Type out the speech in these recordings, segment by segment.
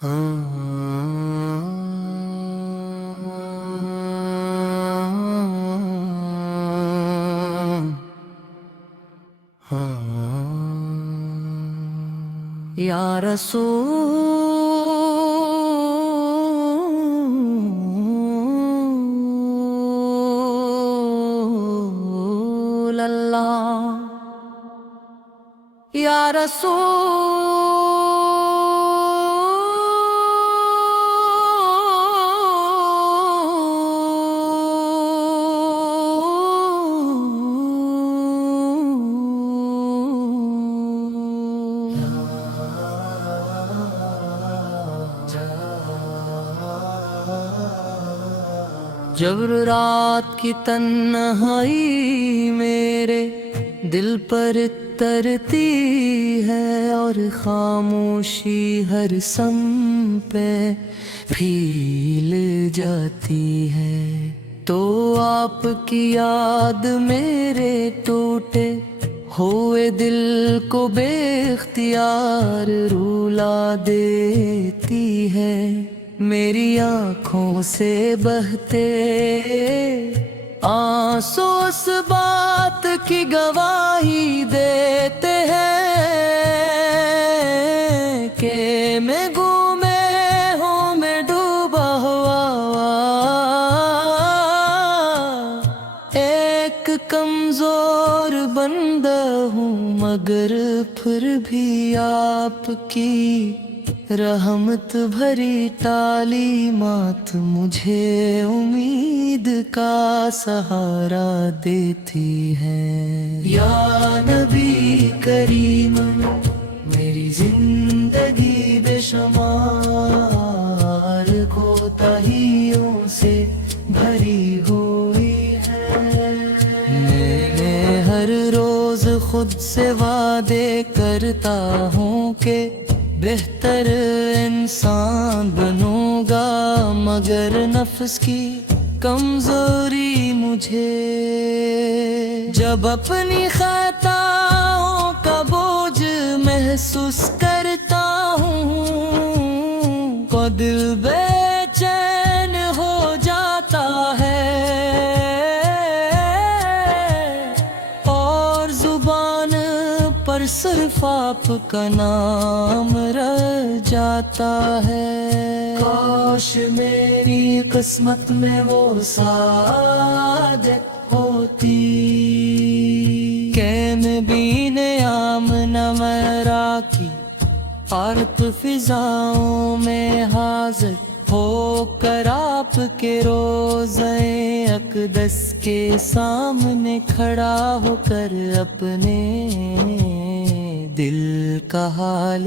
یا رسول اللہ، یا جب رات کی تنہائی میرے دل پر ترتی ہے اور خاموشی ہر سم پہ پھیل جاتی ہے، تو آپ کی یاد میرے ٹوٹے ہوئے دل کو بے اختیار رولا دیتی ہے۔ میری آنکھوں سے بہتے آنسو اس بات کی گواہی دیتے ہیں کہ میں گمے ہوں، میں ڈوبا ہوا ایک کمزور بندہ ہوں، مگر پھر بھی آپ کی رحمت بھری تعلیمات مجھے امید کا سہارا دیتی ہیں۔ یا نبی کریم، میری زندگی بے شمار کوتاہیوں سے بھری ہوئی ہے۔ میں ہر روز خود سے وعدے کرتا ہوں کہ بہتر انسان بنوں گا، مگر نفس کی کمزوری مجھے جب اپنی خطاؤں کا بوجھ محسوس کرتا ہوں تو دل بے چین ہو جاتا ہے اور زبان پر صرف آپ کا نام رہ جاتا ہے۔ کاش میری قسمت میں وہ سعادت ہوتی کہ میں بھی نیام نمرا کی عرب فضاؤں میں حاضر ہو کر آپ کے روضہ اقدس کے سامنے کھڑا ہو کر اپنے دل کا حال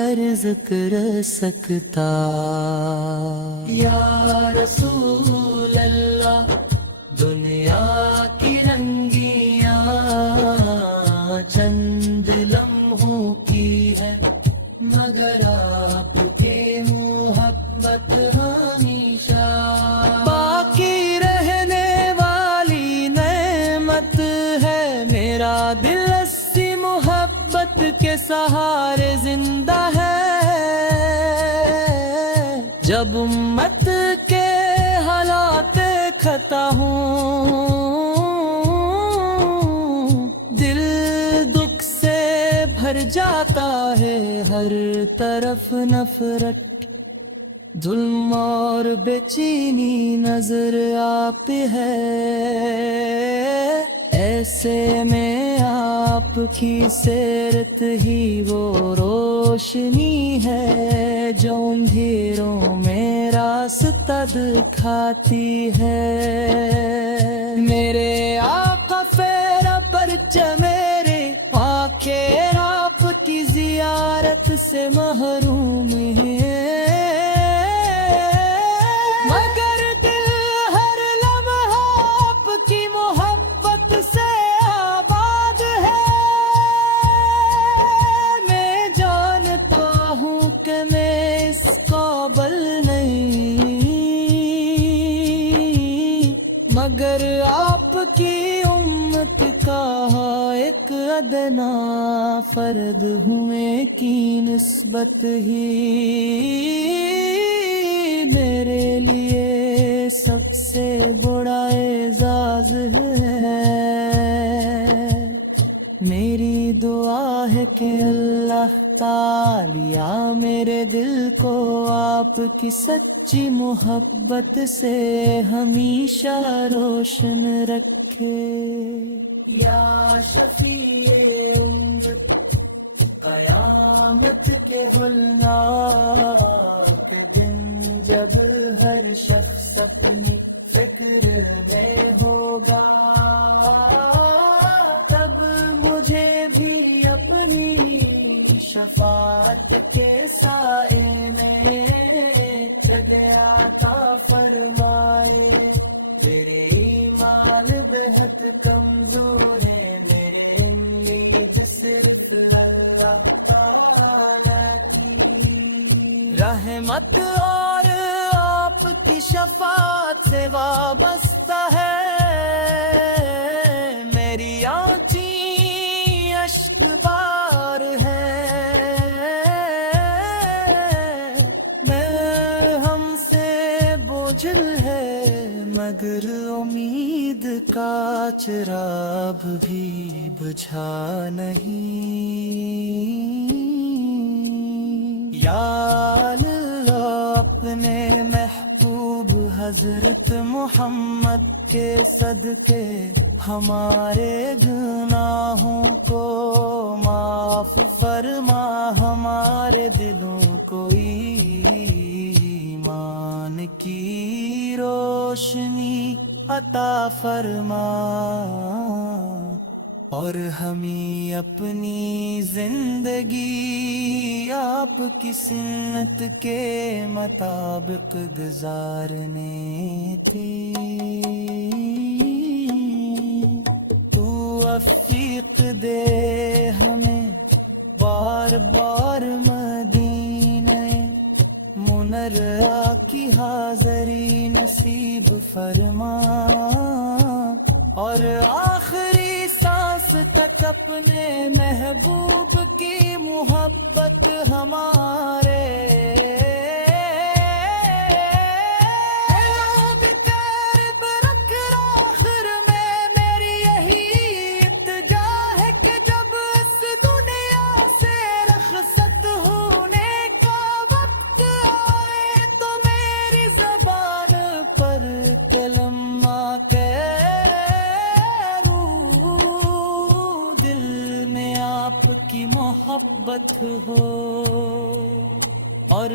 عرض کر سکتا۔ یا رسول اللہ، دنیا کی رنگیاں چند لمحوں کی ہے، مگر آپ کے محبت ہمیشہ باقی رہنے والی نعمت ہے۔ میرا دل اسی محبت کے سہارے زندہ ہے، جب امت کے حالات خطا ہوں دل دکھ سے بھر جاتا ہے، ہر طرف نفرت ظلم اور بے چینی نظر آتی ہے۔ ایسے میں آپ کی سیرت ہی وہ روشنی ہے جو اندھیروں میں راستہ دکھاتی ہے۔ میرے آقا پیرا پرچم میرے آنکھیں آپ کی زیارت سے محروم ہیں، مگر دل ہر لمحہ آپ کی محبت سے آباد ہے۔ میں جانتا ہوں کہ میں اس قابل نہیں، مگر آپ کی امت کا ایک ادنا فرد ہوں کی نسبت ہی میرے دل کو آپ کی سچی محبت سے ہمیشہ روشن رکھے. یا شفیع عمر قیامت کے ہولناک دن، جب ہر شخص اپنی فکر میں ہوگا، تب مجھے بھی اپنی شفاعت کے سائے میں جگہ عطا فرمائے. میرے ایمان بہت کمزور ہے، میرے لیے صرف اللہ تعالی کی رحمت اور آپ کی شفاعت سے وابستہ ہے. میری آنچیں اشک بار ہے، میں ہم سے بوجھل ہے، مگر امید کا چراغ بھی بجھا نہیں. یا اللہ اپنے محبوب حضرت محمد کے صدقے ہمارے گناہوں کو معاف فرما، ہمارے دلوں کو ایمان کی روشنی عطا فرما، اور ہمیں اپنی زندگی آپ کی سنت کے مطابق گزارنے تھی. توفیق دے ہمیں بار بار مدینہ منرا کی حاضری نصیب فرما، اور آخری سانس تک اپنے محبوب کی محبت ہمارے آخر میں. میری یہی التجا ہے کہ جب اس دنیا سے رخصت ہونے کا وقت آئے تو میری زبان پر کلمہ کہ آپ کی محبت ہو، اور